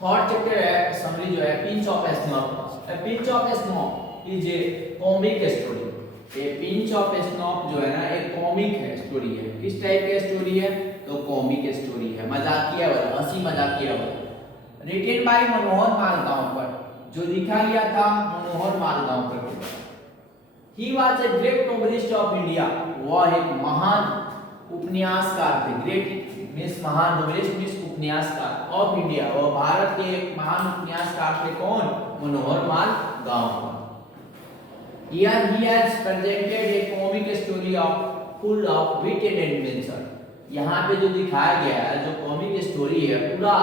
Third chapter है summary जो है pinch of snuff. A pinch of snuff is a comic story. A pinch of snuff जो है ना एक कॉमिक है स्टोरी है। किस टाइप की स्टोरी है? तो कॉमिक स्टोरी है, मजाकिया वाला, हंसी मजाकिया वाला। रिटन बाय मनोहर मालगांवकर, जो लिखा गया था Manohar Malgaonkar. He was a great novelist of India, वह एक महान उपन्यासकार थे। ग्रेट मींस महान, नोवेलिस्ट मींस उपन्यासकार ऑफ इंडिया, वह भारत के एक महान उपन्यासकार थे। कौन? मनोहर Malgaonkar. Here he has presented a comic story of full of wit and invention। यहाँ पे जो दिखाया गया है जो कॉमिक स्टोरी है पूरा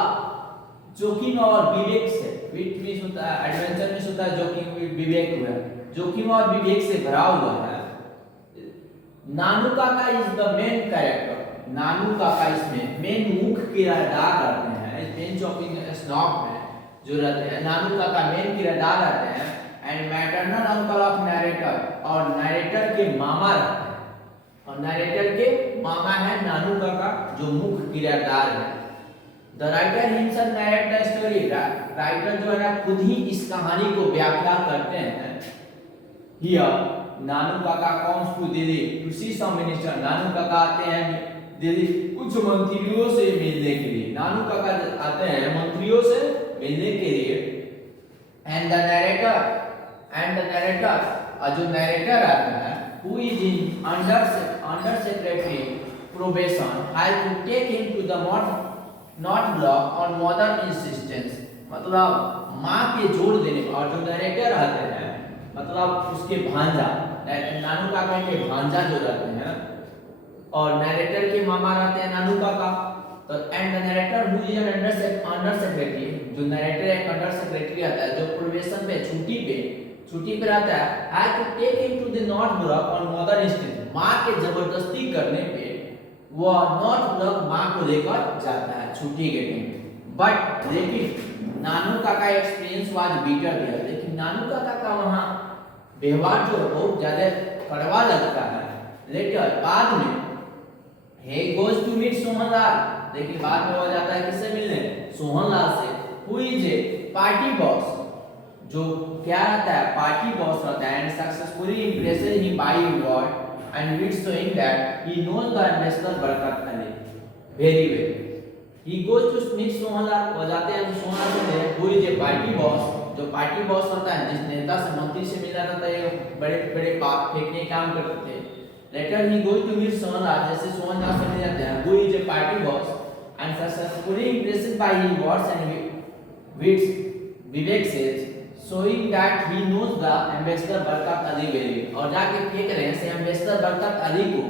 जोखिम और विवेक से, विट मींस होता है, एडवेंचर मींस होता है जोखिम, विवेक हुआ, जोखिम और विवेक से भरा हुआ है। नानू काका इज द मेन कैरेक्टर। नानू काका इसमें मेन मुख्य किरदार रहते हैं। इस बेंच ऑफ स्नॉप में जो रहते हैं नानू काका मेन किरदार रहते हैं। And maternal uncle of narrator, और नरेटर के मामा रहते हैं, और नरेटर के मामा है नानू काका जो मुख्य किरदार है। The writer himself narrate the story. Writer जो है ना खुद ही इस कहानी को व्याख्या करते हैं। Here Nanu Kaka comes to Delhi to see some minister. Nanu Kaka आते हैं दिल्ली कुछ मंत्रियों से मिलने के लिए। नानू काका आते हैं मंत्रियों से मिलने के लिए। एंड द नरेटर, जो नरेटर आता है who is in under secretary probation has to take him to the not block on mother insistence। मतलब माँ के जोड़ देने। और जो नरेटर आते हैं मतलब उसके भांजा, नानू काका के भांजा जो रहते हैं, और नरेटर के मामा रहते हैं नानू काका। तो and the narrator who is under secretary, जो नरेटर एक अंडर सेक्रेटरी आता है जो प्रोबेशन पे छुट्टी पे रहता है, has to take him to the North Block on mother instance. मां के जबरदस्ती करने पे वह नॉर्थ ब्लॉक मां को लेकर जाता है छुट्टी के टाइम। बट लेकिन नानू काका एक्सपीरियंस वाज बीटर देयर। लेकिन नानू काका का वहां व्यवहार जो बहुत ज्यादा कड़वा लगता है। लेटर बाद में he goes to meet Sohanlal, लेकिन बाद में वो जाता है किससे मिलने? सोहनलाल से। who is a party boss, जो क्या रहता है? पार्टी बॉस रहता है। And successfully impresses him by word and wit showing that he knows the ambassador Barkat Ali very well. He goes to meet Sohanlal, वो जाते हैं सोहनलाल से। Who is a party boss, जो पार्टी बॉस होता है जिस नेता से मंत्री से मिला रहता है, बड़े बड़े बात फेंकने काम करते थे। Later he goes to meet Sohanlal, जैसे सोहनलाल से मिल जाते हैं। Who is a party boss and successfully impresses by his words and wits, Vivek says showing that he knows the ambassador बरकत अली वेरी। और जाके फेंक रहे हैं से एम्बेसडर बरकत अली को,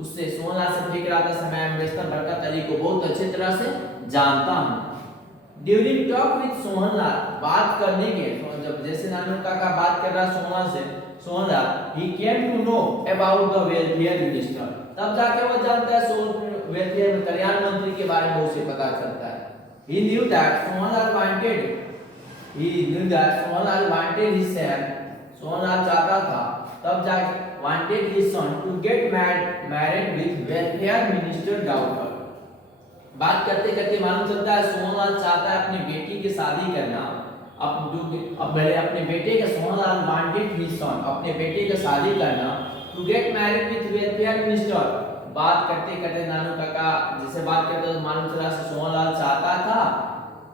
उससे सोहनलाल से फेंक रहा था समय एम्बेसडर बरकत अली को बहुत अच्छी तरह से जानता हूं। ड्यूरिंग टॉक विद सोहनलाल, बात करने के जब जैसे नानू काका बात कर रहा सोहनलाल से, Sohanlal he came to know about the welfare minister, तब जाके वो जानता है वेलफेयर कल्याण मंत्री के बारे में उसे पता चलता है। He knew that Sohanlal wanted, he knew that Sohanlal wanted his son, Sohanlal चाहता था तब जाके wanted his son to get married with welfare minister daughter। बात करते करते मालूम चलता है सोहनलाल चाहता है अपनी बेटी की शादी करना। अपने बेटे के सोहनलाल wanted his son, अपने बेटे की शादी करना to get married with welfare minister। बात करते करते नानू काका जिसे बात करते तो मालूम चला सोहनलाल चाहता था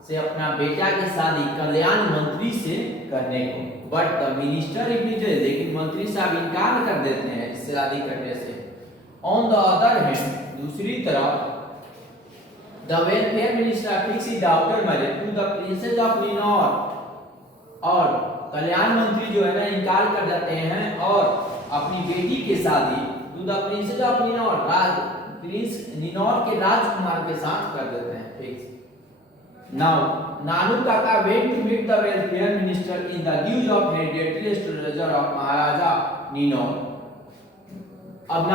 से अपना बेटा की शादी कल्याण मंत्री से करने को। बट द मिनिस्टर रिफ्यूजेस, लेकिन मंत्री साहब इनकार कर देते हैं इससे शादी करने से। ऑन द अदर हैंड, दूसरी तरफ the welfare minister fix his daughter marriage to the princess of Ninaur, और कल्याण मंत्री जो है ना इनकार कर देते हैं और अपनी बेटी की शादी to the princess of Ninaur, prince Ninaur के राजकुमार के साथ कर देते हैं fix. Now, Nanu Kaka went to meet the welfare minister in the guise of hereditary astrologer of Maharaja Ninor। अब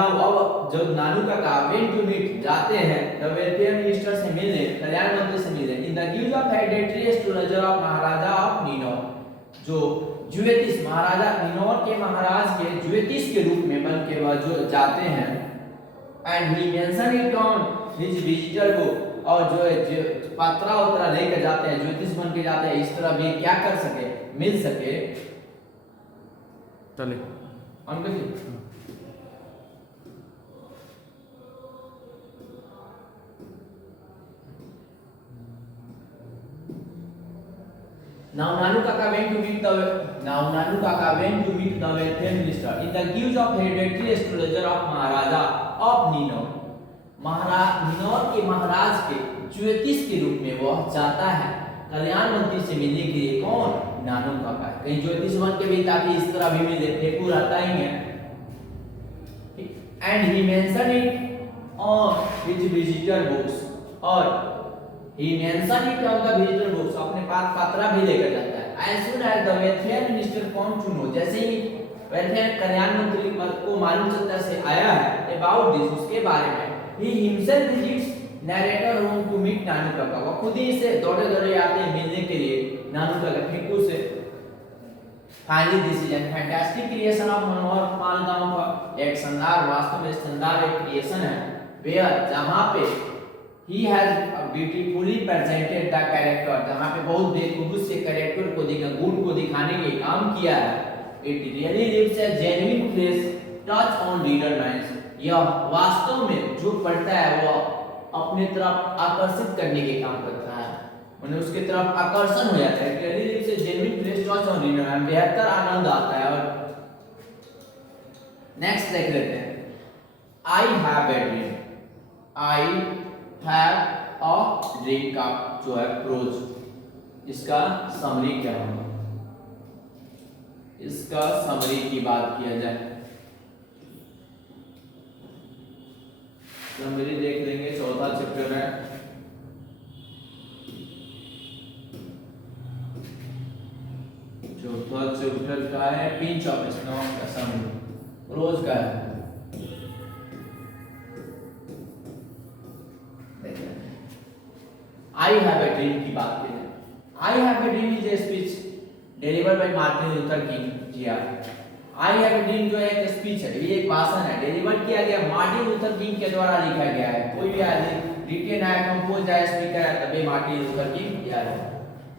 जब नानू काका went to meet जाते हैं the welfare minister से मिलने, कल्याण मंत्री से मिलने, in the guise of hereditary astrologer of Maharaja of Ninor, जो ज्योतिष महाराजा निनौर के महाराज के ज्योतिष के रूप में बन के वह जो जाते हैं। And he mentioned it on his visitor को, और जो पत्रा उतरा लेकर जाते हैं, ज्योतिष बन के जाते हैं, इस तरह भी क्या कर सके, मिल सके। चले Now Nanu Kaka went to meet the welfare minister in the guise of hereditary astrologer of Maharaja of Ninor. निनौर के महाराज के ज्योतिष के रूप में वह जाता है कल्याण मंत्री से मिलने के लिए। कौन? नानू काका। कहीं ज्योतिष बन के भी ताकि इस तरह भी मिले, फेंकू रहता ही है। And he mention it on his visitor books, और he mention it on the visitor books, अपने पास पत्रा भी लेकर जाता है। As soon as the welfare minister come to know, जैसे ही वेलफेयर कल्याण मंत्री को मालूम चलता से आया है अबाउट दिस, उसके बारे में, he himself visits narrator home to meet नानू काका। वो खुद ही से दौड़े दौड़े आते हैं मिलने के लिए नानू काका फेंकू से। Finally this is an fantastic creation of Manohar Palgaon का एक शानदार, वास्तव में शानदार एक क्रिएशन है, वेयर जहां पे he has beautifully presented the character, जहां पे बहुत बेखूबी से कैरेक्टर को दिखा, गुण को दिखाने के काम किया है। it really leaves a genuine place touch on reader minds, यह वास्तव में जो पढ़ता है वो अपने तरफ आकर्षित करने के काम करता है, उन्हें उसके तरफ आकर्षण हो जाता है। क्लियरली से genuine place touch on reader में बेहतर आनंद आता है। और नेक्स्ट देख लेते हैं, आई have a dream. I have a dream का जो है प्रोज, इसका समरी क्या होगा, इसका समरी की बात किया जाए, समरी देख लेंगे। चौथा चैप्टर है, चौथा चैप्टर का है पिंच ऑफ स्नो का समरी, रोज का है। आई हैव ए ड्रीम की बात की है। I have a dream is a speech delivered by Martin Luther King ji. I have a dream जो है एक स्पीच है, ये एक भाषण है, डिलीवर किया गया मार्टिन लूथर किंग के द्वारा लिखा गया है। कोई भी रिटन है, कंपोज है, स्पीकर है, तभी मार्टिन लूथर किंग याद है।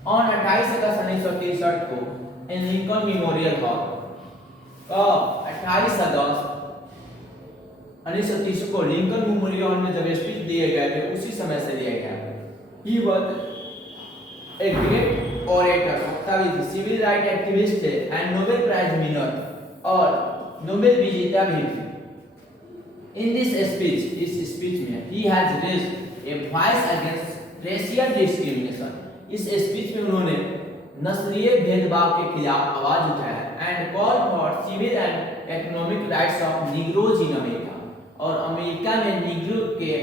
ऑन 28 अगस्त 1963 को इन लिंकन मेमोरियल हॉल, 28 अगस्त 1930 को लिंकन मेमोरियल हॉल में जब स्पीच दिए गए थे, उसी समय से दिया गया। He was a great orator, वक्ता, सिविल राइट एक्टिविस्ट थे एंड नोबेल प्राइज विनर, और नोबेल विजेता भी थे। इन दिस स्पीच, इस स्पीच में he has raised a voice against racial discrimination, इस स्पीच में उन्होंने नस्लीय भेदभाव के खिलाफ आवाज उठाया and call for civil and economic rights of negroes in America, और अमेरिका में निग्रो के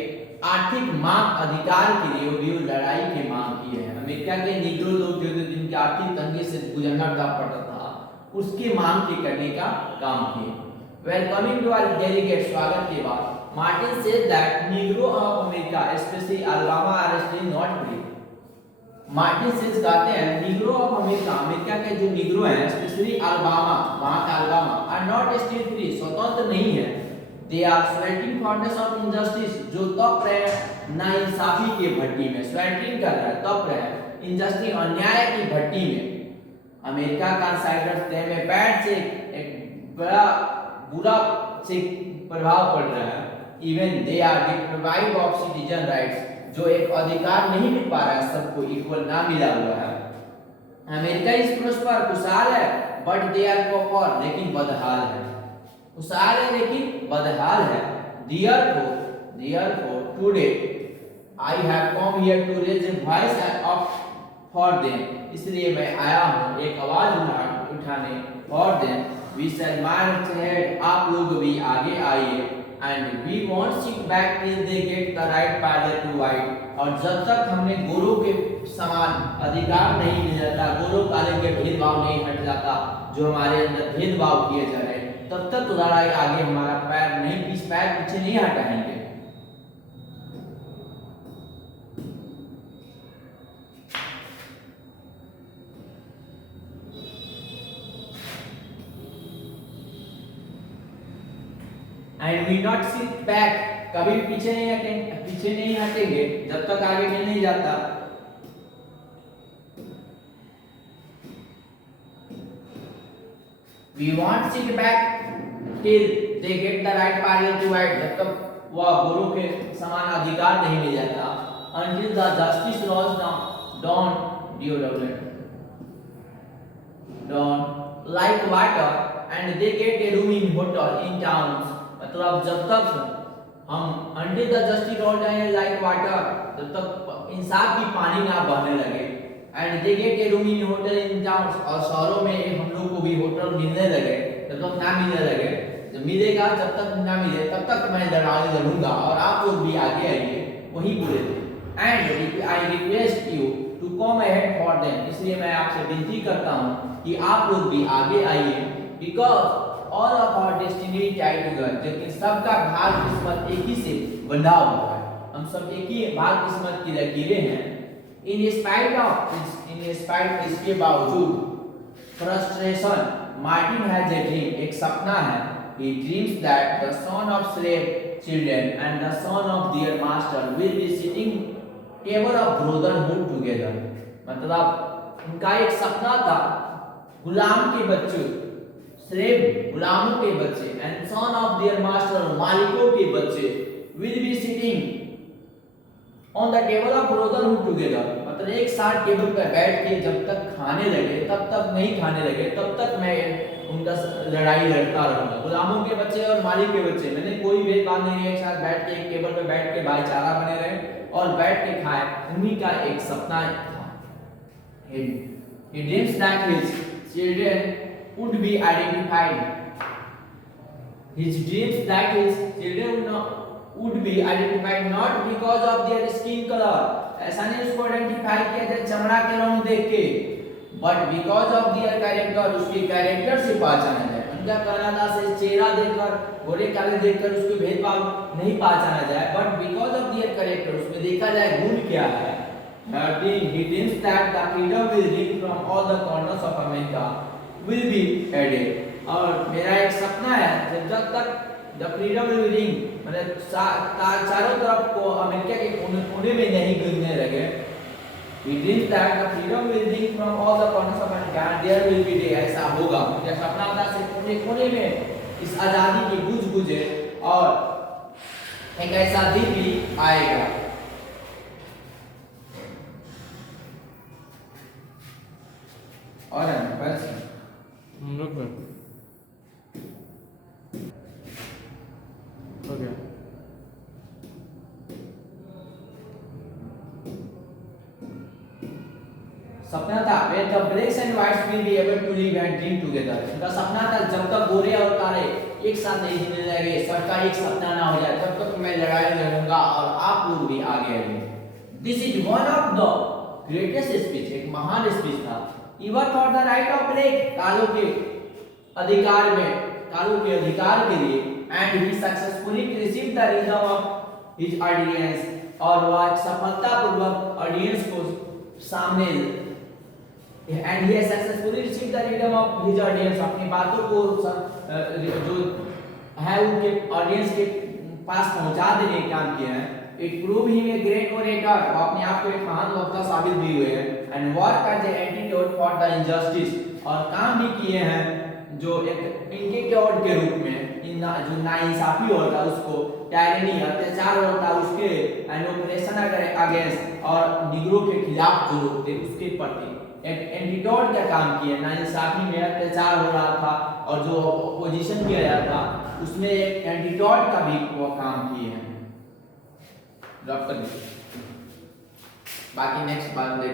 आर्थिक मांग अधिकार के लिए भी लड़ाई की मांग की है। अमेरिका के निग्रो लोग जो जिनके आर्थिक तंगी से गुजरना पड़ता था, उसकी मांग के करने का काम किए। वेलकमिंग टू आवर डेलीगेट, स्वागत के बाद, Martin said that negro of America specially Alabama are still not free. Martin says कहते हैं निग्रो ऑफ अमेरिका, अमेरिका के जो निग्रो हैं स्पेशली अलाबामा, वहां का Alabama, are not still free, स्वतंत्र नहीं है। They are sweating furnace of injustice, जो तप रहे नाइंसाफी के भट्टी में, स्वेटिंग कर रहा है, तप रहे हैं इनजस्टिस, अन्याय की भट्टी में। अमेरिका कंसाइडर्स दे में बैड से एक बड़ा बुरा से प्रभाव पड़ रहा है। Even they are deprived of citizen rights, जो एक अधिकार नहीं मिल पा रहा है, सबको इक्वल ना मिला हुआ है। अमेरिका इस प्रोस्पर, खुशहाल है, बट दे आर पुअर, लेकिन बदहाल है। खुशहाल है लेकिन बदहाल है। Therefore today I have come here to raise a voice of for them, इसलिए मैं आया हूँ एक आवाज उठाने for them. We shall march ahead, आप लोग भी आगे आइए, and we won't sit back till they get the right parallel to white, और जब तक हमने गोरों के समान अधिकार नहीं मिल जाता, गोरों काले के भेदभाव नहीं हट जाता, जो हमारे अंदर भेदभाव किए जा रहे हैं, तब तक लड़ाई आगे हमारा पैर पीछे नहीं हटाएंगे। And we not sit back, कभी पीछे नहीं हटेंगे जब तक आगे मिल नहीं जाता। We won't sit back till they get the right party to act. जब तक वह गोरों के समान अधिकार नहीं मिल जाता. Until the justice rolls down like water and they get a room in hotel in towns. मतलब जब तक हम until the justice rolls down like water, जब तक इंसाफ की पानी ना बहने लगे, and they get a room in hotel in towns, और शहरों में हम लोग को भी होटल मिलने लगे, जब तक ना मिलने लगे, जब मिलेगा जब तक ना मिले तब तक मैं लड़ाई लड़ूंगा और आप लोग भी आगे आइए, वही बोले थे. And I request you to come ahead for them. इसलिए मैं आपसे विनती करता हूँ कि आप लोग भी आगे आइए, because all of our destiny tied together. लेकिन सबका भाग किस्मत एक ही से बंधा हुआ है, हम सब एक ही भाग किस्मत की लकीरें हैं. In spite इसके बावजूद frustration, Martin has a dream. एक सपना है. He dreams that the son of slave children and the son of their master will be sitting table of brotherhood together. मतलब उनका एक सपना था, गुलाम के बच्चे, slave गुलामों के बच्चे, and son of their master मालिकों के बच्चे will be sitting on the table of brotherhood together. मतलब एक साथ टेबल पर बैठ के जब तक खाने लगे तब तक नहीं खाने लगे तब तक मैं उनका लड़ाई लड़ता रहूंगा. गुलामों के बच्चे और मालिक के बच्चे, मैंने कोई भेदभाव नहीं, एक साथ बैठ के एक टेबल पर बैठ के भाईचारा बने रहे और बैठ के खाए. उन्हीं का एक सपना था. He dreams that his children would be identified. His dreams that his children would be identified not because of their skin color. ऐसा नहीं उसको आइडेंटिफाई किया जाए चमड़ा के रंग देख के, but because of their character, उसके कैरेक्टर से पहचाना जाए. उनका कहना था से चेहरा देखकर, घोड़े काले देखकर उसको भेदभाव नहीं पहचाना जाए, but because of their character उसमें देखा जाए गुण क्या है. He thinks that the freedom will ring from all the corners of America will be added. और मेरा एक सपना है जब तक the freedom will ring, मतलब चारों तरफ को अमेरिका के कोने में नहीं गूंजने लगे. He dreams that the freedom will ring from all the corners of America and there will be day. ऐसा होगा. मुझे सपना था से कोने में इस आजादी की गूंज गूंजे और एक ऐसा दिन भी आएगा. और बस Okay. सपना था when the blacks and whites will be able to live and dream together. उनका सपना था जब तक गोरे और काले एक साथ नहीं जीने लगे, सबका एक सपना ना हो जाए, तब तक मैं लड़ाई लड़ूंगा और आप लोग भी आगे आइए. This is one of the greatest speech. एक महान स्पीच था. Even for the right of black, कालों के अधिकार में, कालों के अधिकार के लिए. And he successfully received the rhythm of his audience. और वह सफलतापूर्वक ऑडियंस को सामने, and he has successfully received the rhythm of his audience. अपनी बातों को जो है उनके ऑडियंस के पास पहुंचा देने का काम किया है. It proved him a great orator. वो अपने आप को एक महान वक्ता साबित भी हुए हैं. And work as an antidote for the injustice. और काम भी किए हैं जो एक एंटीडोट के रूप में जो नाइंसाफी होता उसको, टायरनी अत्याचार होता उसके, एंड ऑपरेशन अगेंस्ट और निगरों के खिलाफ जो होते उसके प्रति एक एंटीडोट का काम किया. नाइंसाफी में अत्याचार हो रहा था और जो अपोजिशन किया जाता था उसमें एक एंटीडोट का भी वो काम किए हैं. बाकी नेक्स्ट बात